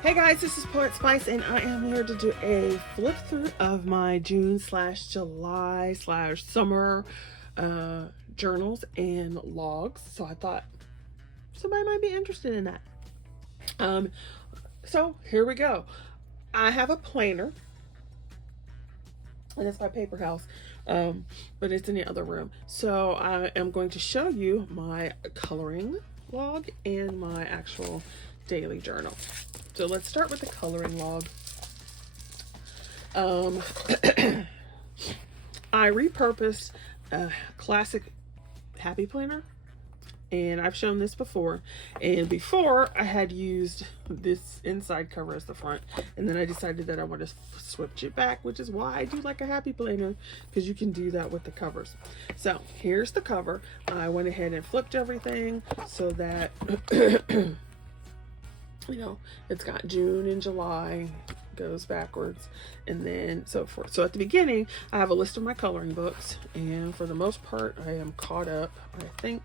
Hey guys, this is Poet Spice, and I am here to do a flip through of my June/July/summer journals and logs. So I thought somebody might be interested in that. So here we go. I have a planner, and it's by Paper House, but it's in the other room. So I am going to show you my coloring log and my actual daily journal. So let's start with the coloring log. I repurposed a classic Happy Planner, and I've shown this before. And before I had used this inside cover as the front, and then I decided that I want to switch it back, which is why I do like a Happy Planner, because you can do that with the covers. So here's the cover. I went ahead and flipped everything so that you know, it's got June and July, goes backwards, and then so forth. So at the beginning, I have a list of my coloring books, and for the most part, I am caught up, I think.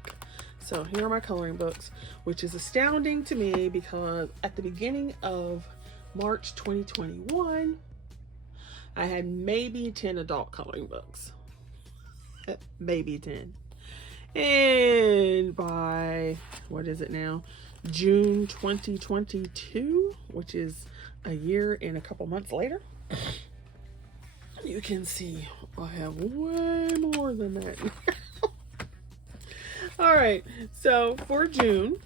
So here are my coloring books, which is astounding to me because at the beginning of March 2021, I had maybe 10 adult coloring books. Maybe 10. And by, what is it now? June 2022, which is a year and a couple months later, you can see I have way more than that. All right, so for June,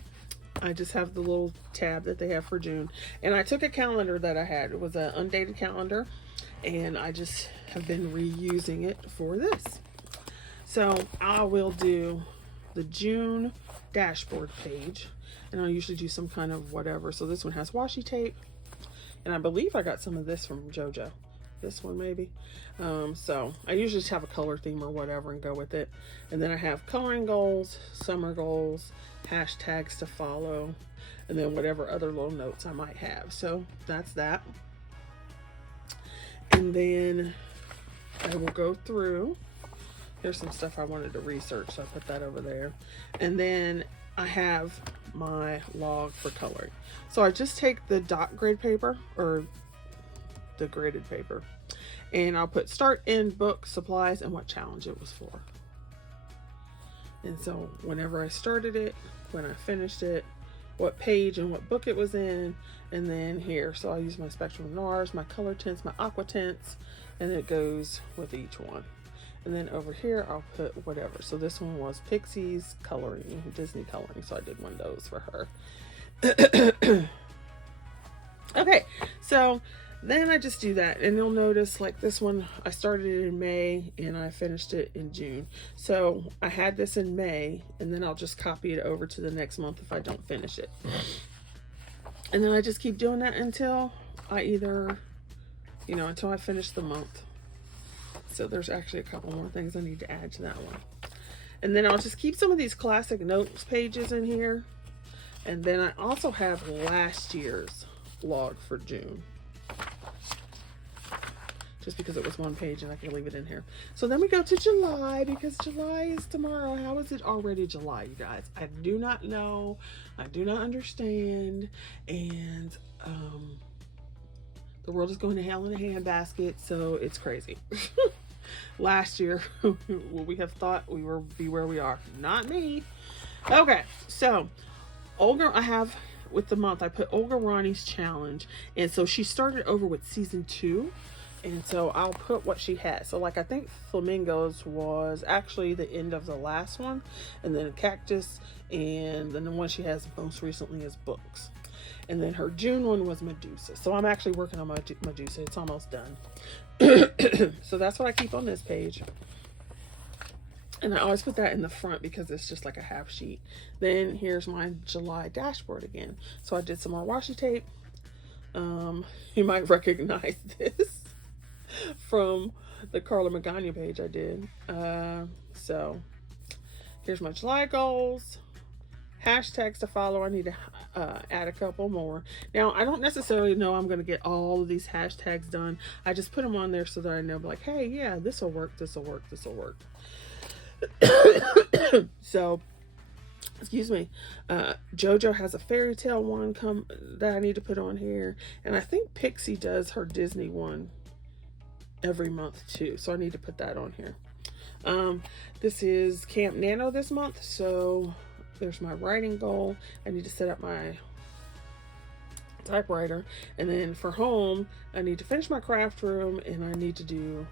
I just have the little tab that they have for June, and I took a calendar that I had. It was an undated calendar, and I just have been reusing it for this. So I will do the June dashboard page, and I'll usually do some kind of whatever. So this one has washi tape, and I believe I got some of this from JoJo. This one maybe. So I usually just have a color theme or whatever and go with it. And then I have coloring goals, summer goals, hashtags to follow, and then whatever other little notes I might have. So that's that. And then I will go through. Here's some stuff I wanted to research, so I put that over there. And then I have my log for coloring. So I just take the dot grade paper, or the graded paper, and I'll put start, end, book, supplies, and what challenge it was for. And so whenever I started it, when I finished it, what page and what book it was in, and then here. So I use my Spectrum of NARS, my color tints, my aqua tints, and it goes with each one. And then over here, I'll put whatever. So this one was Pixie's coloring, Disney coloring. So I did one of those for her. Okay, so then I just do that. And you'll notice, like this one, I started it in May and I finished it in June. So I had this in May, and then I'll just copy it over to the next month if I don't finish it. And then I just keep doing that until I either, until I finish the month. So there's actually a couple more things I need to add to that one. And then I'll just keep some of these classic notes pages in here. And then I also have last year's log for June, just because it was one page and I can leave it in here. So then we go to July, because July is tomorrow. How is it already July, you guys? I do not know. I do not understand. And the world is going to hell in a handbasket, so it's crazy. Last year, we have thought we were be where we are. Not me. Okay, so Olga, I have with the month, I put Olga Ronnie's challenge, and so she started over with season 2, and so I'll put what she has. So like I think Flamingos was actually the end of the last one, and then Cactus, and then the one she has most recently is books. And then her June one was Medusa. So I'm actually working on my Medusa. It's almost done. So that's what I keep on this page. And I always put that in the front because it's just like a half sheet. Then here's my July dashboard again. So I did some more washi tape. You might recognize this from the Carla Magana page I did. So here's my July goals. Hashtags to follow. I need to add a couple more. Now, I don't necessarily know I'm going to get all of these hashtags done. I just put them on there so that I know, like, hey, yeah, this will work, this will work, this will work. So excuse me, JoJo has a fairy tale one that I need to put on here, and I think Pixie does her Disney one every month too, so I need to put that on here. This is Camp Nano this month, so there's my writing goal. I need to set up my typewriter, and then for home I need to finish my craft room, and I need to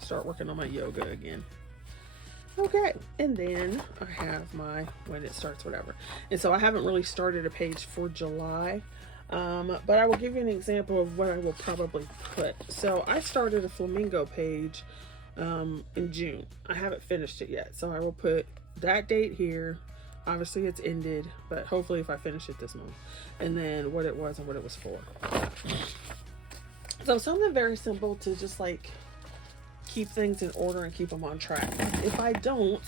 start working on my yoga again. Okay, and then I have my when it starts, whatever. And so I haven't really started a page for July, but I will give you an example of what I will probably put. So I started a flamingo page in June. I haven't finished it yet, so I will put that date here. Obviously it's ended, but hopefully if I finish it this month, and then what it was and what it was for. So something very simple to just like keep things in order and keep them on track. If I don't,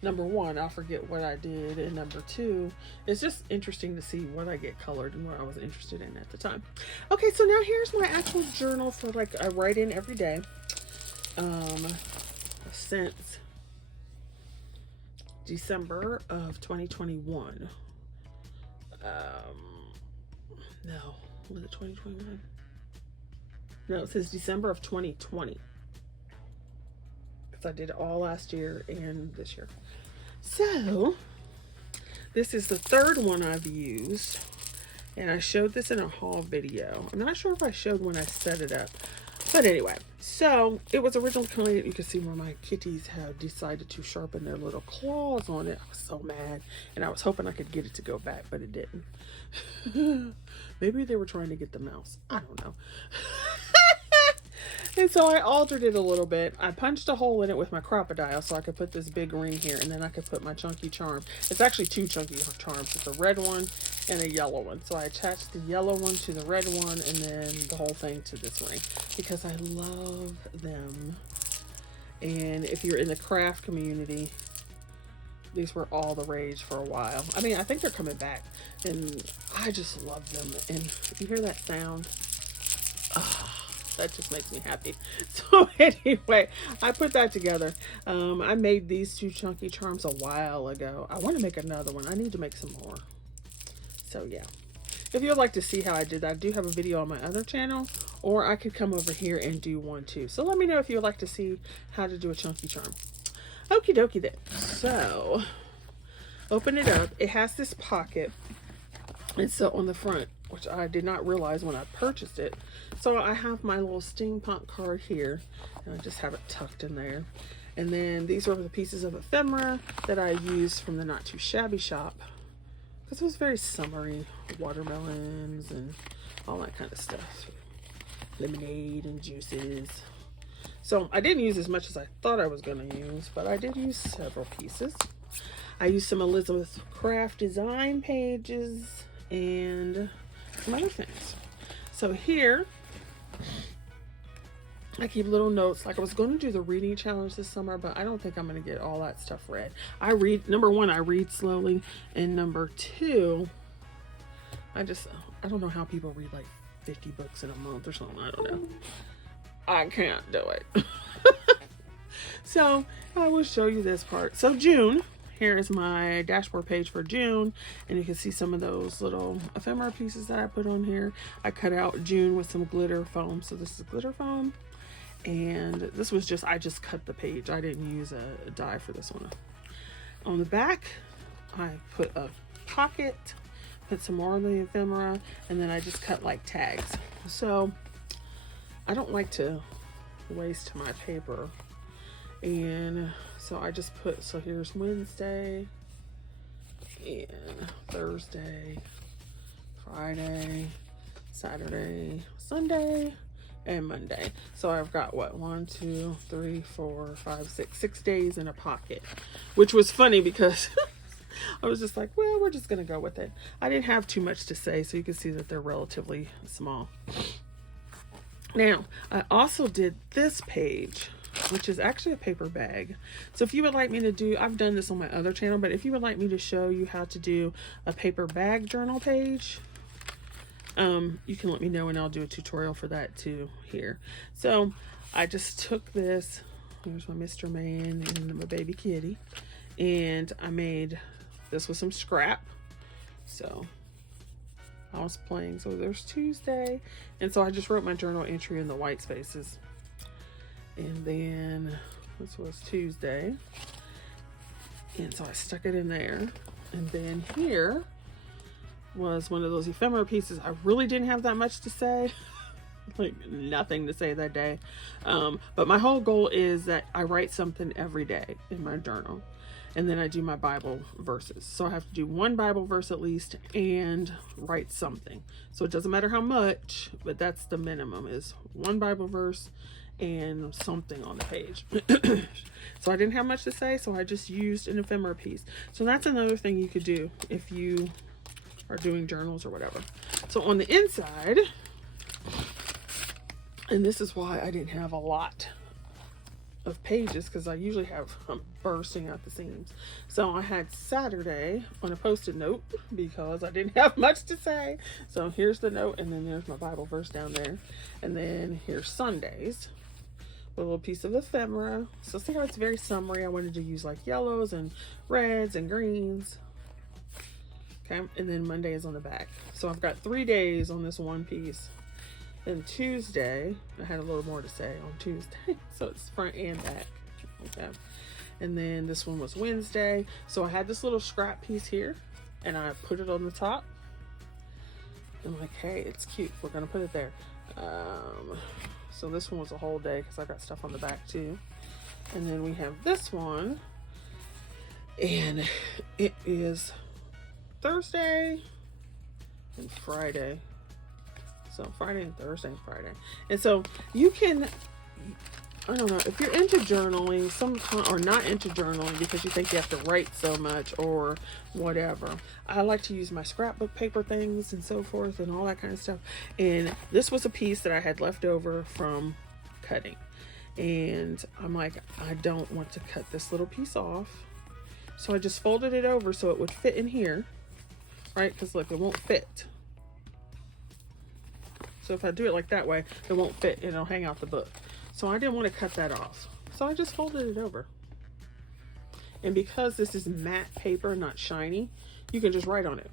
number one, I'll forget what I did, and number two, it's just interesting to see what I get colored and what I was interested in at the time. Okay, so now here's my actual journal for like I write in every day. Since December of 2021. No, was it 2021? No, it says December of 2020. Because I did it all last year and this year. So, this is the third one I've used. And I showed this in a haul video. I'm not sure if I showed when I set it up. But anyway, so it was originally clean. You can see where my kitties have decided to sharpen their little claws on it. I was so mad, and I was hoping I could get it to go back, but it didn't. Maybe they were trying to get the mouse. I don't know. And so I altered it a little bit. I punched a hole in it with my crocodile so I could put this big ring here, and then I could put my chunky charm. It's actually two chunky charms. It's a red one and a yellow one. So I attached the yellow one to the red one, and then the whole thing to this ring because I love them. And if you're in the craft community, these were all the rage for a while. I mean, I think they're coming back, and I just love them. And you hear that sound? That just makes me happy. So anyway, I put that together. I made these two chunky charms a while ago. I want to make another one. I need to make some more. So yeah, if you'd like to see how I did that, I do have a video on my other channel, or I could come over here and do one too. So let me know if you would like to see how to do a chunky charm. Okie dokie then. So open it up. It has this pocket. And so on the front, which I did not realize when I purchased it. So I have my little steampunk card here, and I just have it tucked in there. And then these are the pieces of ephemera that I used from the Not2shabby Shoppe, because it was very summery, watermelons and all that kind of stuff. Lemonade and juices. So I didn't use as much as I thought I was going to use, but I did use several pieces. I used some Elizabeth Craft design pages and some other things. So here, I keep little notes. Like I was going to do the reading challenge this summer, but I don't think I'm going to get all that stuff read. Number one, I read slowly, and number two, I don't know how people read like 50 books in a month or something. I don't know. I can't do it. So I will show you this part. So June, here is my dashboard page for June, and you can see some of those little ephemera pieces that I put on here. I cut out June with some glitter foam. So this is glitter foam, and this was I just cut the page. I didn't use a die for this one. On the back, I put a pocket, put some more of the ephemera, and then I just cut like tags. So I don't like to waste my paper, and so I just put, so here's Wednesday and Thursday, Friday, Saturday, Sunday, and Monday. So I've got what, 1, 2, 3, 4, 5, 6 days in a pocket, which was funny because I was just like, well, we're just gonna go with it. I didn't have too much to say, so you can see that they're relatively small. Now, I also did this page, which is actually a paper bag. So if you would like me to do, I've done this on my other channel, but if you would like me to show you how to do a paper bag journal page, you can let me know and I'll do a tutorial for that too here. So I just took this, here's my Mr. Man and my baby kitty, and I made this was some scrap. So I was playing. So there's Tuesday. And so I just wrote my journal entry in the white spaces. And then this was Tuesday. And so I stuck it in there. And then here was one of those ephemera pieces. I really didn't have that much to say. Like nothing to say that day. But my whole goal is that I write something every day in my journal. And then I do my Bible verses. So I have to do one Bible verse at least and write something. So it doesn't matter how much, but that's the minimum, is one Bible verse and something on the page. So I didn't have much to say, so I just used an ephemera piece. So that's another thing you could do if you are doing journals or whatever. So on the inside, and this is why I didn't have a lot of pages, because I usually have bursting out the seams. So I had Saturday on a post-it note because I didn't have much to say. So here's the note, and then there's my Bible verse down there. And then here's Sundays with a little piece of ephemera. So see how it's very summery. I wanted to use like yellows and reds and greens. Okay, and then Monday is on the back. So I've got 3 days on this one piece. Then Tuesday, I had a little more to say on Tuesday. So it's front and back. Okay. And then this one was Wednesday. So I had this little scrap piece here and I put it on the top. I'm like, hey, it's cute. We're going to put it there. So this one was a whole day because I got stuff on the back too. And then we have this one. And it is Thursday and Friday. So Friday and Thursday and Friday. And so you can, I don't know, if you're into journaling, or not into journaling because you think you have to write so much or whatever. I like to use my scrapbook paper things and so forth and all that kind of stuff. And this was a piece that I had left over from cutting. And I'm like, I don't want to cut this little piece off. So I just folded it over so it would fit in here, right? Because look, it won't fit. So if I do it like that way, it won't fit and it'll hang out the book. So I didn't want to cut that off. So I just folded it over. And because this is matte paper, not shiny, you can just write on it.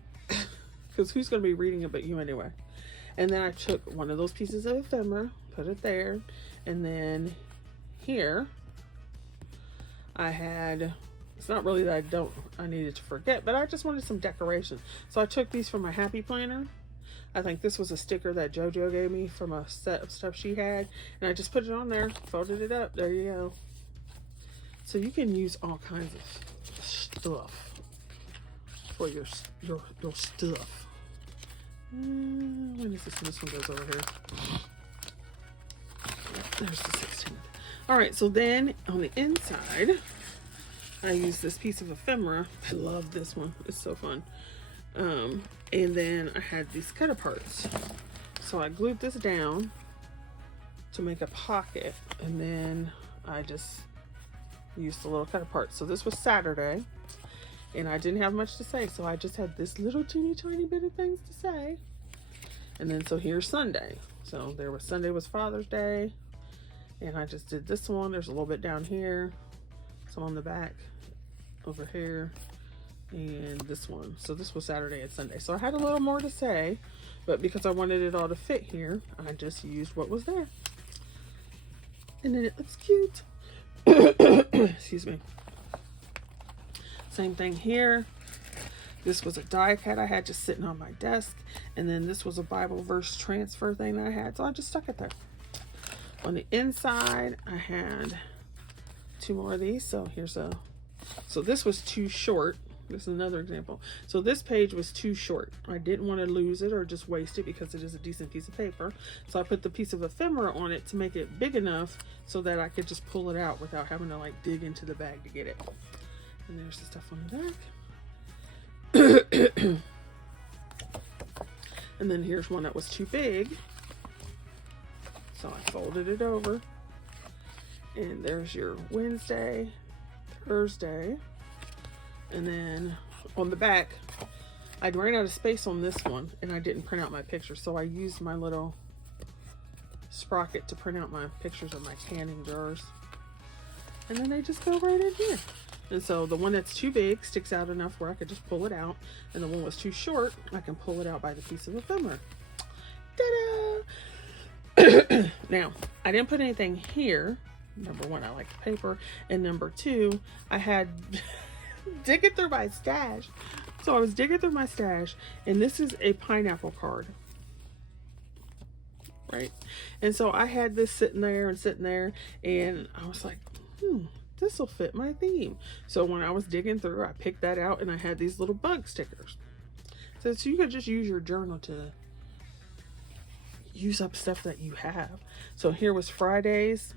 Because who's going to be reading it but you anyway? And then I took one of those pieces of ephemera, put it there. And then here, I had, it's not really that I needed to forget, but I just wanted some decoration. So I took these from my Happy Planner. I think this was a sticker that JoJo gave me from a set of stuff she had. And I just put it on there, folded it up. There you go. So you can use all kinds of stuff for your stuff. When is this? This one goes over here. There's the 16th. All right, so then on the inside, I use this piece of ephemera. I love this one. It's so fun. And then I had these cut aparts. So I glued this down to make a pocket, and then I just used the little cut apart. So this was Saturday, and I didn't have much to say, so I just had this little teeny tiny bit of things to say. And then so here's Sunday. So there was Sunday was Father's Day, and I just did this one. There's a little bit down here, some on the back over here, and this one. So this was Saturday and Sunday. So I had a little more to say, but because I wanted it all to fit here, I just used what was there. And then it looks cute. Excuse me. Same thing here. This was a die cut I had just sitting on my desk. And then this was a Bible verse transfer thing that I had. So I just stuck it there. On the inside, I had 2 more of these. So here's a, so this was too short. This is another example. So this page was too short. I didn't want to lose it or just waste it because it is a decent piece of paper. So I put the piece of ephemera on it to make it big enough so that I could just pull it out without having to like dig into the bag to get it. And there's the stuff on the back. And then here's one that was too big. So I folded it over. And there's your Wednesday, Thursday. And then on the back, I ran out of space on this one and I didn't print out my picture. So I used my little sprocket to print out my pictures of my canning jars. And then they just go right in here. And so the one that's too big sticks out enough where I could just pull it out. And the one was too short, I can pull it out by the piece of ephemera. Ta-da! Now, I didn't put anything here. Number one, I like the paper. And number two, I had digging through my stash. So I was digging through my stash, and this is a pineapple card. Right? And so I had this sitting there, and I was like, this will fit my theme. So when I was digging through, I picked that out, and I had these little bug stickers. So you could just use your journal to use up stuff that you have. So here was Fridays.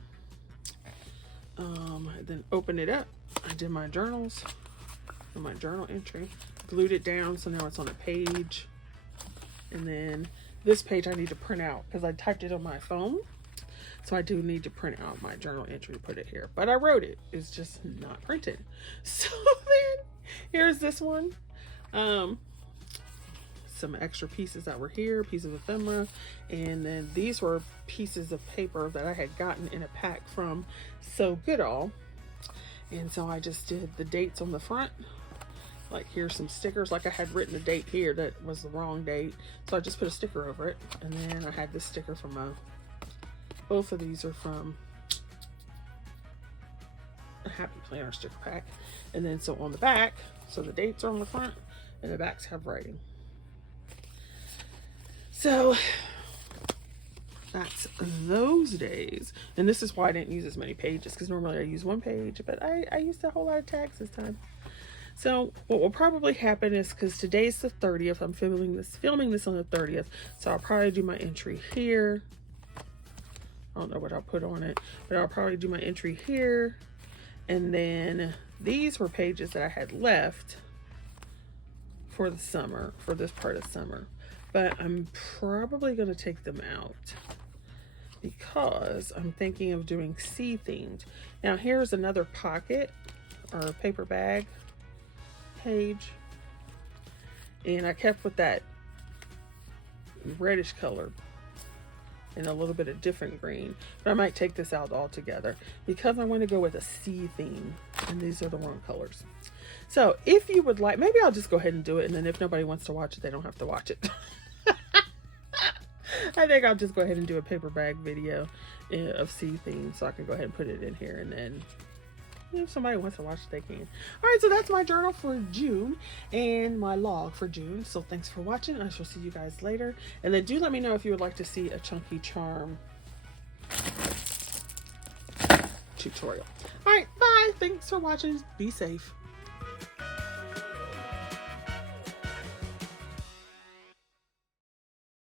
Then open it up. I did my journals, and my journal entry, glued it down, so now it's on a page. And then this page I need to print out because I typed it on my phone. So I do need to print out my journal entry to put it here. But I wrote it. It's just not printed. So then here's this one. Some extra pieces that were here, piece of ephemera. And then these were pieces of paper that I had gotten in a pack from So Goodall. And so I just did the dates on the front. Like here's some stickers. Like I had written a date here that was the wrong date. So I just put a sticker over it. And then I had this sticker from both of these are from a Happy Planner sticker pack. And then so on the back, so the dates are on the front and the backs have writing. So that's those days. And this is why I didn't use as many pages, because normally I use one page, but I used a whole lot of tags this time. So what will probably happen is, because today's the 30th, I'm filming this on the 30th, so I'll probably do my entry here. I don't know what I'll put on it, but I'll probably do my entry here. And then these were pages that I had left for the summer, for this part of summer. But I'm probably going to take them out because I'm thinking of doing sea themed. Now here's another pocket or paper bag page. And I kept with that reddish color and a little bit of different green. But I might take this out altogether because I want to go with a sea theme. And these are the wrong colors. So if you would like, maybe I'll just go ahead and do it. And then if nobody wants to watch it, they don't have to watch it. I think I'll just go ahead and do a paper bag video of sea theme, so I can go ahead and put it in here, and then if somebody wants to watch it, they can. All right, so that's my journal for June and my log for June. So thanks for watching. I shall see you guys later. And then do let me know if you would like to see a chunky charm tutorial. All right, bye. Thanks for watching. Be safe.